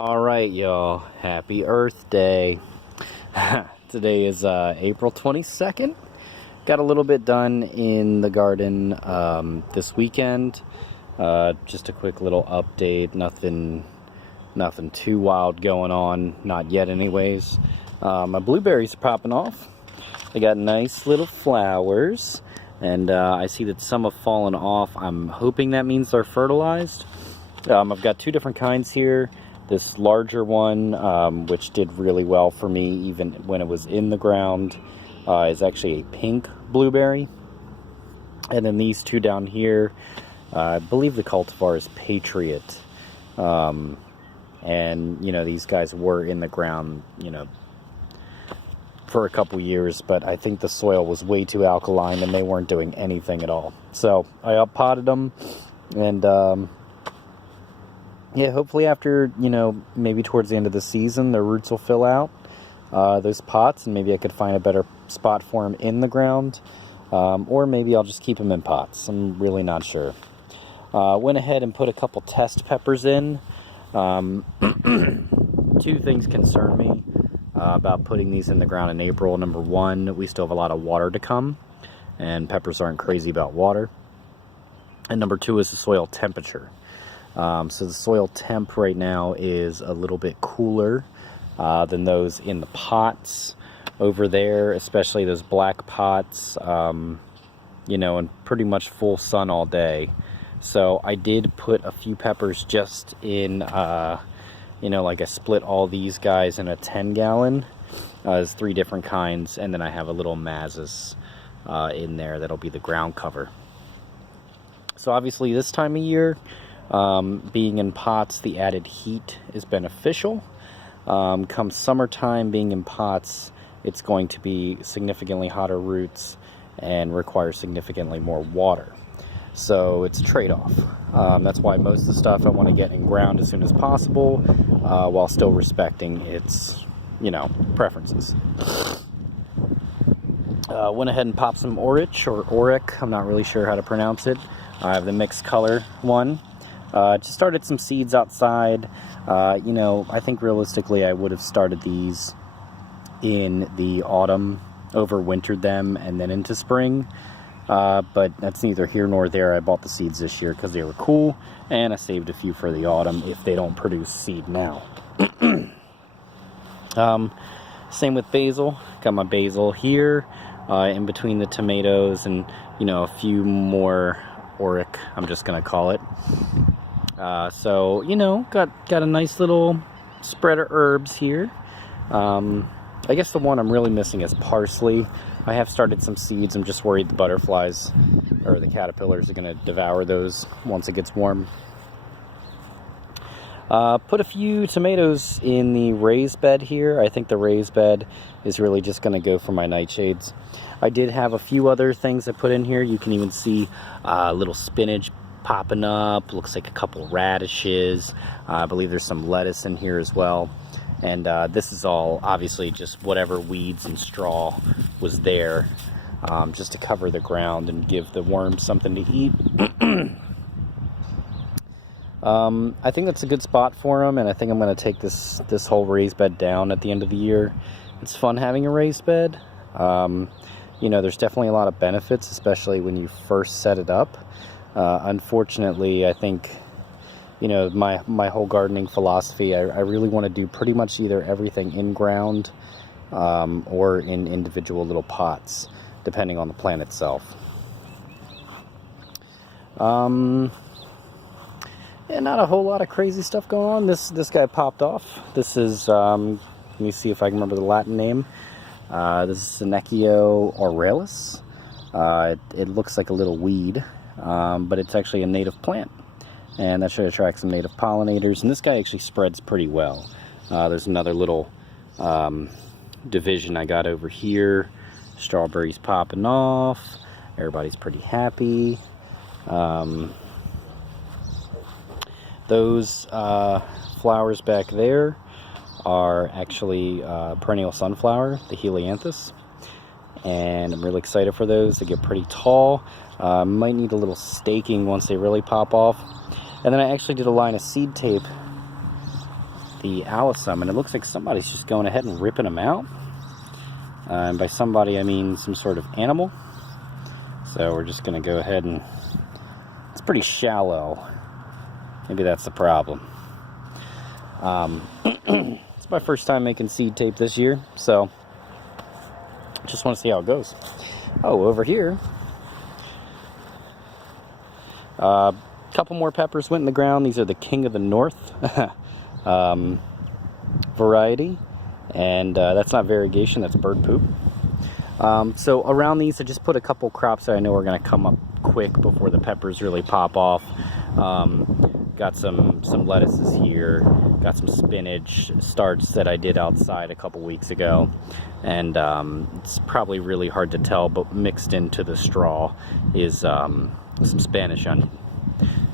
Alright, y'all. Happy Earth Day. Today is April 22nd. Got a little bit done in the garden this weekend. Just a quick little update. Nothing too wild going on. Not yet anyways. My blueberries are popping off. They got nice little flowers. And I see that some have fallen off. I'm hoping that means they're fertilized. I've got two different kinds here. This larger one, which did really well for me even when it was in the ground, is actually a pink blueberry. And then these two down here, I believe the cultivar is Patriot. And, you know, these guys were in the ground, you know, for a couple years, but I think the soil was way too alkaline and they weren't doing anything at all. So I up-potted them, and yeah, hopefully after, you know, maybe towards the end of the season, their roots will fill out those pots, and maybe I could find a better spot for them in the ground, or maybe I'll just keep them in pots. I'm really not sure. Went ahead and put a couple test peppers in. Two things concern me about putting these in the ground in April. Number one, we still have a lot of water to come, and peppers aren't crazy about water. And number two is the soil temperature. So the soil temp right now is a little bit cooler than those in the pots over there, especially those black pots, you know, and pretty much full sun all day. So I did put a few peppers just in, you know, like I split all these guys in a 10-gallon. There's 3 different kinds, and then I have a little mazes in there that'll be the ground cover. So obviously this time of year, being in pots, the added heat is beneficial. Come summertime, being in pots, it's going to be significantly hotter roots and require significantly more water. So it's a trade-off. That's why most of the stuff I want to get in ground as soon as possible, while still respecting its, you know, preferences. Went ahead and popped some Orich, or Oric, I'm not really sure how to pronounce it. I have the mixed color one. Just started some seeds outside. You know, I think realistically I would have started these in the autumn, overwintered them, and then into spring. But that's neither here nor there. I bought the seeds this year because they were cool, and I saved a few for the autumn if they don't produce seed now. Same with basil. Got my basil here, in between the tomatoes, and, you know, a few more Oric, I'm just gonna call it. So, you know, got a nice little spread of herbs here. I guess the one I'm really missing is parsley. I have started some seeds. I'm just worried the butterflies or the caterpillars are going to devour those once it gets warm. Put a few tomatoes in the raised bed here. I think the raised bed is really just going to go for my nightshades. I did have a few other things I put in here. You can even see a little spinach popping up. Looks like a couple radishes. I believe there's some lettuce in here as well. And this is all obviously just whatever weeds and straw was there, just to cover the ground and give the worms something to eat. I think that's a good spot for them, and I think I'm going to take this whole raised bed down at the end of the year. It's fun having a raised bed. You know, there's definitely a lot of benefits, especially when you first set it up. Unfortunately, I think, you know, my whole gardening philosophy, I really want to do pretty much either everything in ground, or in individual little pots, depending on the plant itself. Yeah, not a whole lot of crazy stuff going on. This guy popped off. This is, let me see if I can remember the Latin name. This is Senecio aurelis. It looks like a little weed, but it's actually a native plant. And that should attract some native pollinators. And this guy actually spreads pretty well. There's another little division I got over here. Strawberries popping off. Everybody's pretty happy. Those flowers back there are actually perennial sunflower, the helianthus. And I'm really excited for those. They get pretty tall. Might need a little staking once they really pop off. And then I actually did a line of seed tape the alyssum, and it looks like somebody's just going ahead and ripping them out. And by somebody, I mean some sort of animal. So we're just going to go ahead and... It's pretty shallow. Maybe that's the problem. It's my first time making seed tape this year, so just want to see how it goes. Oh, over here, a couple more peppers went in the ground. These are the King of the North variety, and that's not variegation, that's bird poop. So around these, I just put a couple crops that I know are going to come up quick before the peppers really pop off. Got some lettuces here, got some spinach starts that I did outside a couple weeks ago, and it's probably really hard to tell, but mixed into the straw is some Spanish onion,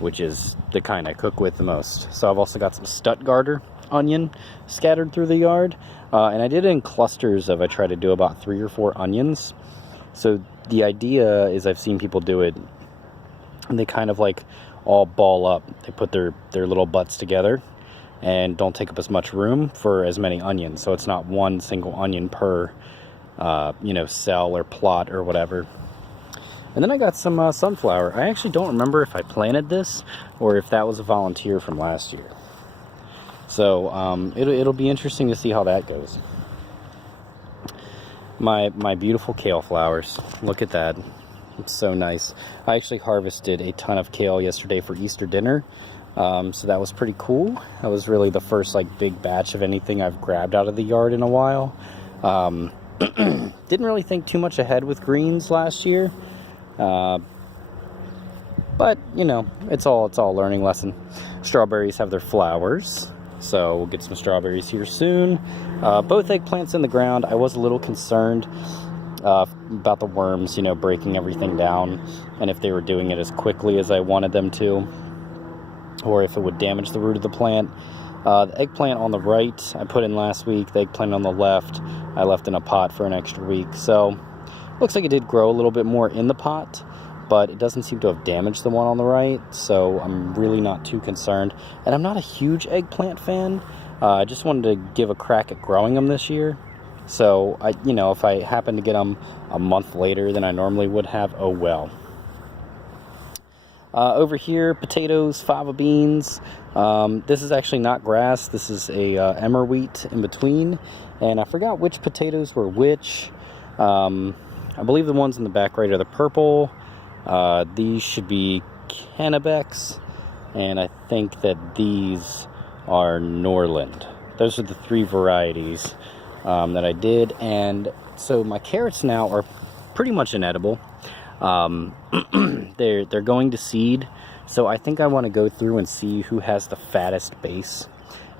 which is the kind I cook with the most. So I've also got some Stuttgarter onion scattered through the yard, and I did it in clusters of, I try to do about 3 or 4 onions. So the idea is, I've seen people do it, and they kind of like all ball up. They put their little butts together and don't take up as much room for as many onions. So it's not one single onion per, cell or plot or whatever. And then I got some sunflower. I actually don't remember if I planted this or if that was a volunteer from last year. So it'll be interesting to see how that goes. My beautiful kale flowers. Look at that. It's so nice. I actually harvested a ton of kale yesterday for Easter dinner. So that was pretty cool. That was really the first big batch of anything I've grabbed out of the yard in a while. Didn't really think too much ahead with greens last year. But it's all a learning lesson. Strawberries have their flowers, so we'll get some strawberries here soon. Both eggplants in the ground. I was a little concerned about the worms, breaking everything down, and if they were doing it as quickly as I wanted them to, or if it would damage the root of the plant. The eggplant on the right I put in last week. The eggplant on the left I left in a pot for an extra week. So looks like it did grow a little bit more in the pot, but it doesn't seem to have damaged the one on the right, so I'm really not too concerned. And I'm not a huge eggplant fan. I just wanted to give a crack at growing them this year. So, if I happen to get them a month later than I normally would have, oh well. Over here, potatoes, fava beans. This is actually not grass. This is a emmer wheat in between. And I forgot which potatoes were which. I believe the ones in the back right are the purple. These should be Kennebecs. And I think that these are Norland. Those are the 3 varieties that I did. And so my carrots now are pretty much inedible. They're going to seed, so I think I want to go through and see who has the fattest base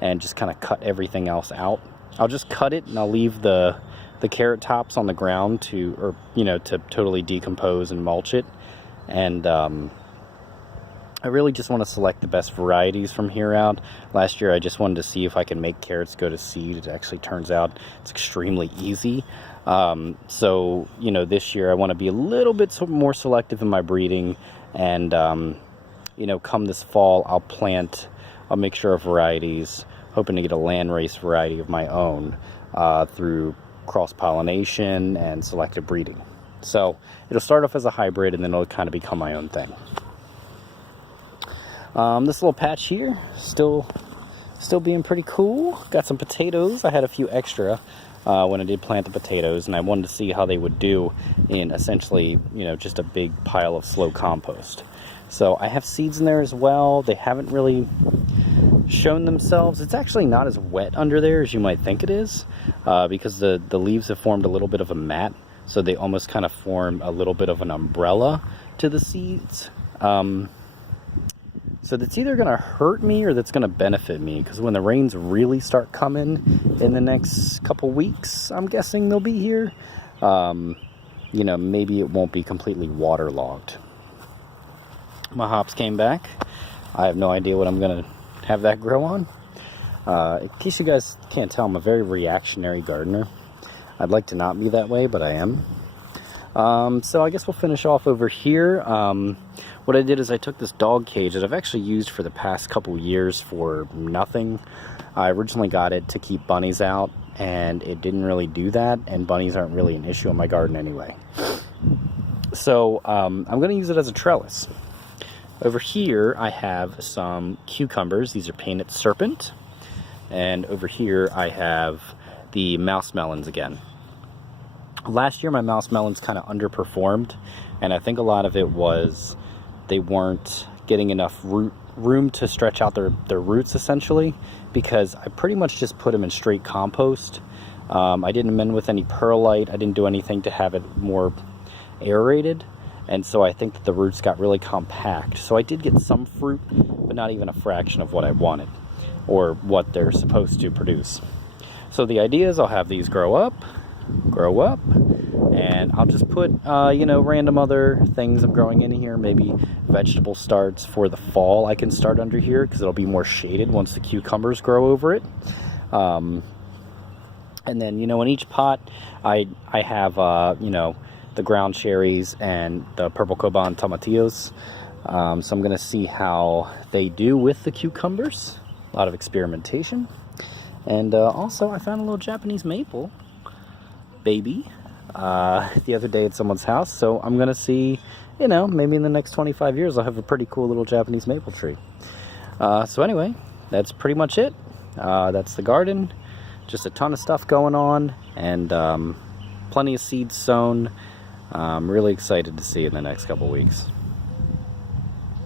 and just kind of cut everything else out. I'll just cut it and I'll leave the carrot tops on the ground to totally decompose and mulch it. And I really just want to select the best varieties from here out. Last year I just wanted to see if I can make carrots go to seed. It actually turns out it's extremely easy. So this year I want to be a little bit more selective in my breeding, and come this fall I'll plant a mixture of varieties, hoping to get a landrace variety of my own through cross-pollination and selective breeding. So it'll start off as a hybrid, and then it'll kind of become my own thing. This little patch here, still being pretty cool. Got some potatoes. I had a few extra when I did plant the potatoes, and I wanted to see how they would do in essentially, just a big pile of slow compost. So I have seeds in there as well. They haven't really shown themselves. It's actually not as wet under there as you might think it is, because the leaves have formed a little bit of a mat, so they almost kind of form a little bit of an umbrella to the seeds. So that's either going to hurt me or that's going to benefit me, because when the rains really start coming in the next couple weeks, I'm guessing they'll be here, maybe it won't be completely waterlogged. My hops came back. I have no idea what I'm going to have that grow on. In case you guys can't tell, I'm a very reactionary gardener. I'd like to not be that way, but I am. So I guess we'll finish off over here. What I did is I took this dog cage that I've actually used for the past couple years for nothing. I originally got it to keep bunnies out, and it didn't really do that, and bunnies aren't really an issue in my garden anyway. So I'm going to use it as a trellis. Over here I have some cucumbers. These are painted serpent. And over here I have the mouse melons again. Last year my mouse melons kind of underperformed, and I think a lot of it was they weren't getting enough room to stretch out their roots, essentially, because I pretty much just put them in straight compost. I didn't amend with any perlite. I didn't do anything to have it more aerated, and so I think that the roots got really compact. So I did get some fruit, but not even a fraction of what I wanted or what they're supposed to produce. So the idea is I'll have these grow up, and I'll just put you know, random other things I'm growing in here. Maybe vegetable starts for the fall I can start under here, because it'll be more shaded once the cucumbers grow over it. And then, you know, in each pot I have you know, the ground cherries and the purple coban tomatillos. So I'm gonna see how they do with the cucumbers. A lot of experimentation. And also I found a little Japanese maple baby the other day at someone's house, so I'm gonna see, you know, maybe in the next 25 years I'll have a pretty cool little Japanese maple tree. So anyway, that's pretty much it. That's the garden. Just a ton of stuff going on, and plenty of seeds sown. I'm really excited to see it in the next couple weeks.